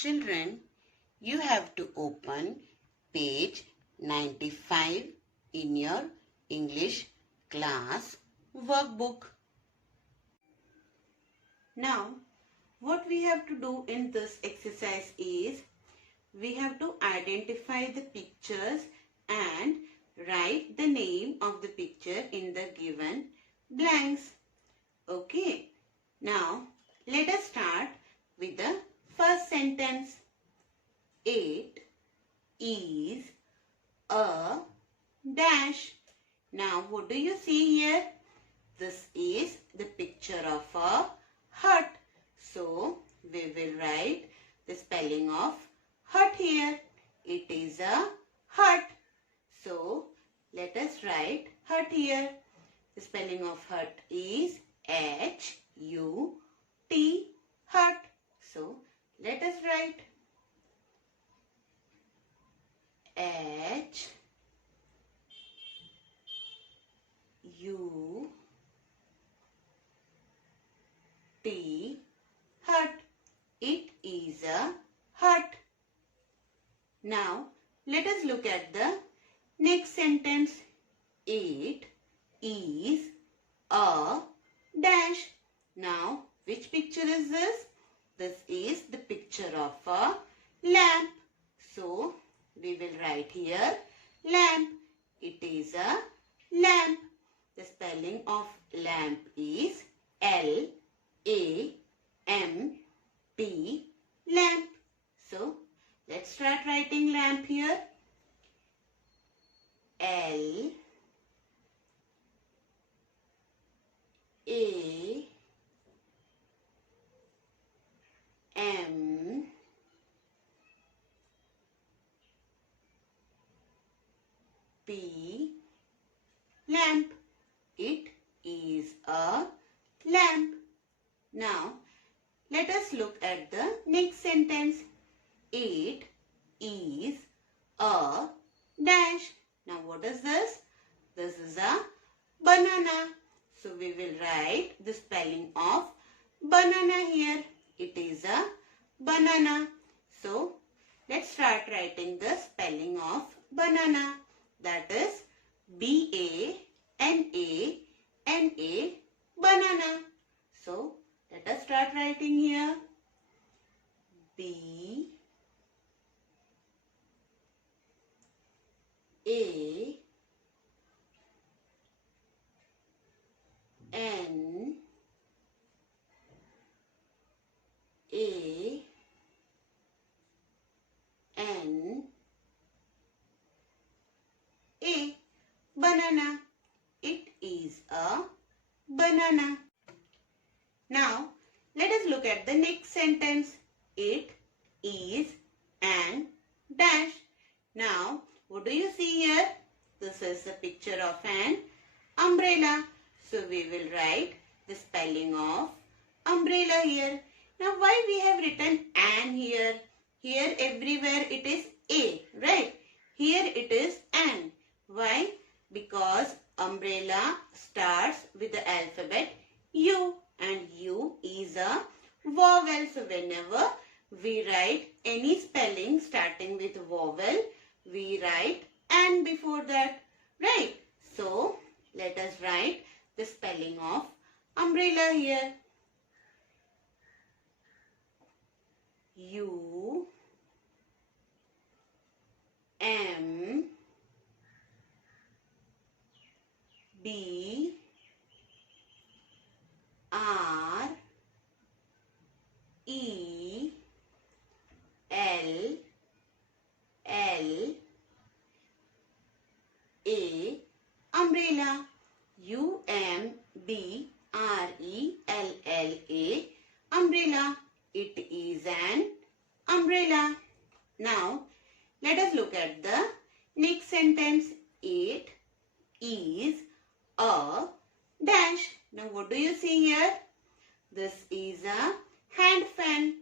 Children, you have to open page 95 in your English class workbook. Now, what we have to do in this exercise is, we have to identify the pictures and write the name of the picture in the given blanks. Okay, now let us start with the first sentence. It is a dash. Now what do you see here? This is the picture of a hut. So we will write the spelling of hut here. It is a hut. So let us write hut here. The spelling of hut is H-U-T, hut. So let us write H-U-T, hut. It is a hut. Now let us look at the next sentence. It is a dash. Now which picture is this? This is the picture of a lamp. So we will write here lamp. It is a lamp. The spelling of lamp is L-A-M-P, lamp. So let's start writing lamp here. L-A-M-P, lamp. It is a lamp. Now let us look at the next sentence. It is a dash. Now what is this? This is a banana. So we will write the spelling of banana here. It is a banana. So let's start writing the spelling of banana. That is B-A-N-A-N-A, banana. So let us start writing here. B-A-N-A-N-A, banana. It is a banana. Now let us look at the next sentence. It is an dash. Now what do you see here? This is a picture of an umbrella. So we will write the spelling of umbrella here. Now why we have written an here? Here everywhere it is A, right? Here it is an. Why? Because umbrella starts with the alphabet U, and U is a vowel. So whenever we write any spelling starting with vowel, we write an before that, right? So let us write the spelling of umbrella here. U M B R E L L A, umbrella. U M B R E L L A, umbrella. It is an umbrella. Now let us look at the next sentence. It is a dash. Now what do you see here? This is a hand fan,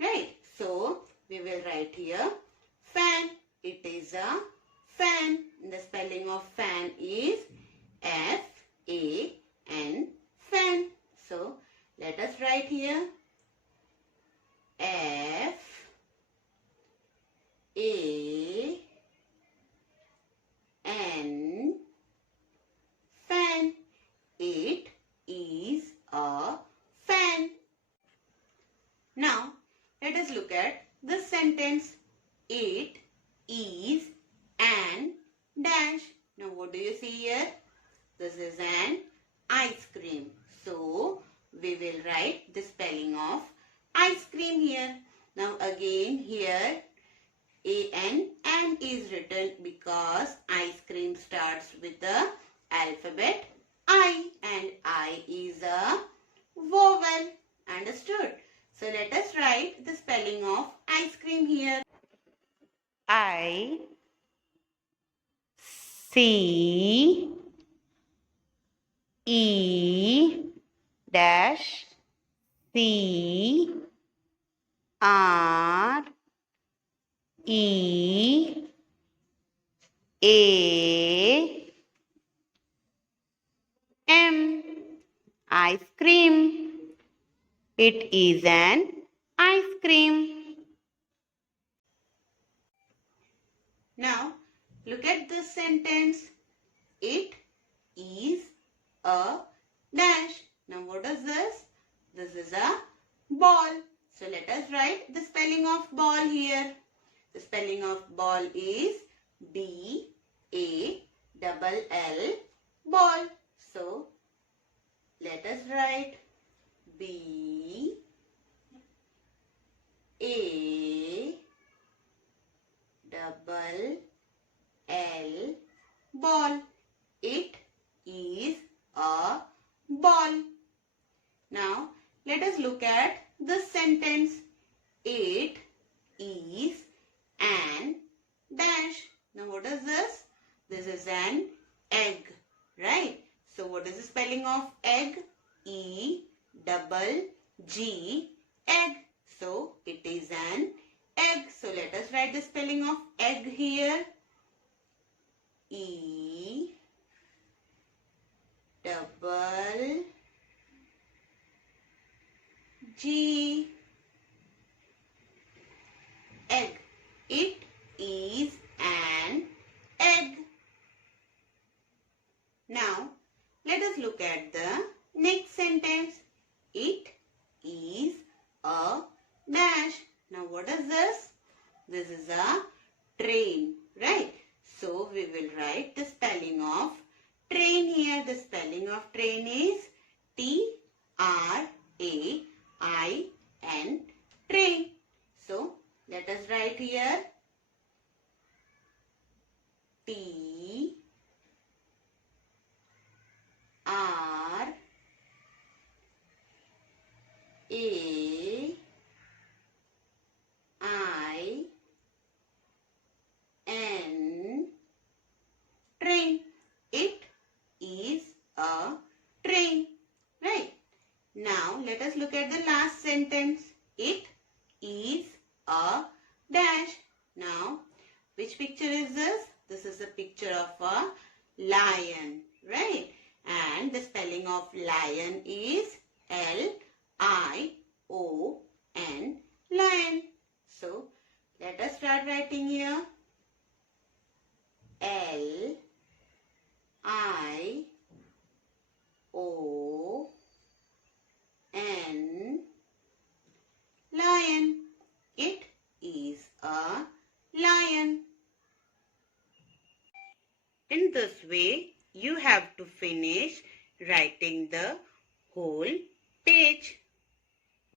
right? So we will write here fan. It is a fan. The spelling of fan is F-A-N, fan. So let us write here F us look at this sentence. It is an dash. Now what do you see here? This is an ice cream. So we will write the spelling of ice cream here. Now again here an is written because ice cream starts with the alphabet I, and I is a vowel. Understood? So let us write the spelling of ice cream here. I C E dash C R E A M. Ice cream. It is an ice cream. Now look at this sentence. It is a dash. Now what is this? This is a ball. So let us write the spelling of ball here. The spelling of ball is B-A-L-L, ball. So let us write B-A-L-L, ball. It is a ball. Now let us look at this sentence. It is an dash. Now what is this? This is an egg, right? So what is the spelling of egg? E-double-G, egg. So it is an egg. So let us write the spelling of egg here. E-double-G, egg. It is an egg. Now let us look at the next sentence. It is a dash. Now what is this? This is a train, right? So we will write the spelling of train here. The spelling of train is T-R-A-I-N, train. So let us write here T-R-A-I-N, train. It is a train, right? Now let us look at the last sentence. It is a dash. Now which picture is this? This is a picture of a lion, right? And the spelling of lion is L-I-O-N, lion. So let us start writing here. L-I-O-N, lion. It is a lion. In this way, you have to finish writing the whole page.